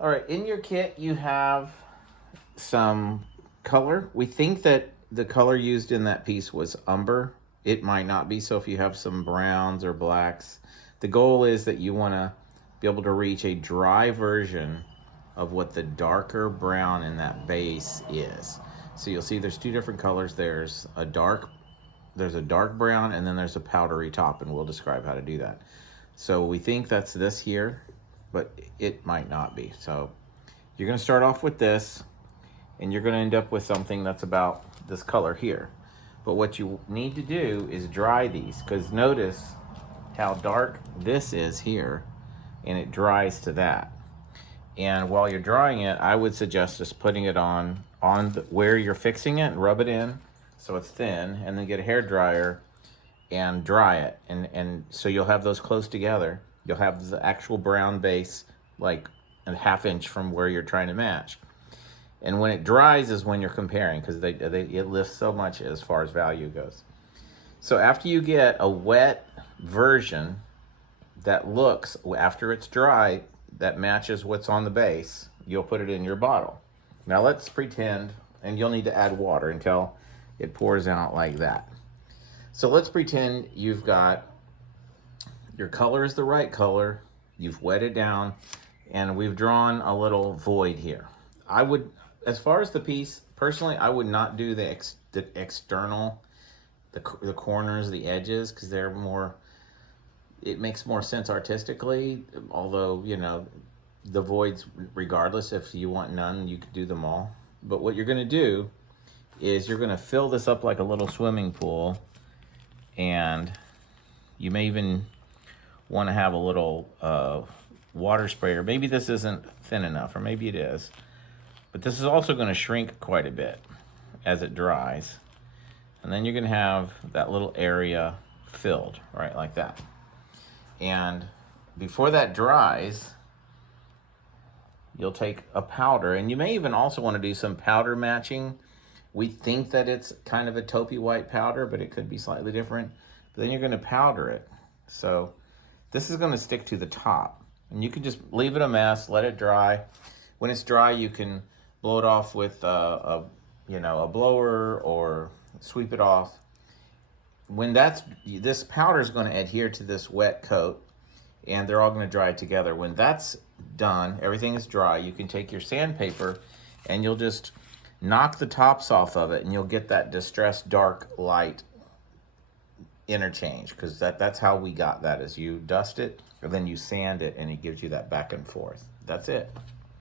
All right, in your kit you have some color. We think that the color used in that piece was umber. It might not be, so if you have some browns or blacks, the goal is that you want to be able to reach a dry version of what the darker brown in that base is. So you'll see there's two different colors. There's a dark brown, and then there's a powdery top, and we'll describe how to do that. So we think that's this here, but it might not be. So you're going to start off with this, and you're going to end up with something that's about this color here. But what you need to do is dry these, because notice how dark this is here, and it dries to that. And while you're drying it, I would suggest just putting it on where you're fixing it and rub it in so it's thin, and then get a hair dryer and dry it. And so you'll have those close together. You'll have the actual brown base like a half inch from where you're trying to match. And when it dries is when you're comparing, because it lifts so much as far as value goes. So after you get a wet version that looks, after it's dry, that matches what's on the base, you'll put it in your bottle. Now let's pretend, and you'll need to add water until it pours out like that. So let's pretend you've got, your color is the right color, you've wet it down, and we've drawn a little void here. I would, as far as the piece, personally, I would not do the external, the corners, the edges, because they're more, it makes more sense artistically, although, you know, the voids, regardless, if you want none, you could do them all. But what you're gonna do is you're gonna fill this up like a little swimming pool, and you may even wanna have a little water sprayer. Maybe this isn't thin enough, or maybe it is. But this is also gonna shrink quite a bit as it dries. And then you're gonna have that little area filled, right, like that. And before that dries, you'll take a powder, and you may even also want to do some powder matching. We think that it's kind of a taupey white powder, but it could be slightly different. But then you're going to powder it. So this is going to stick to the top, and you can just leave it a mess, let it dry. When it's dry, you can blow it off with a blower, or sweep it off. When this powder is going to adhere to this wet coat, and they're all going to dry together. When that's done, everything is dry, you can take your sandpaper and you'll just knock the tops off of it, and you'll get that distressed dark light interchange, because that's how we got that, is you dust it and then you sand it, and it gives you that back and forth. That's it.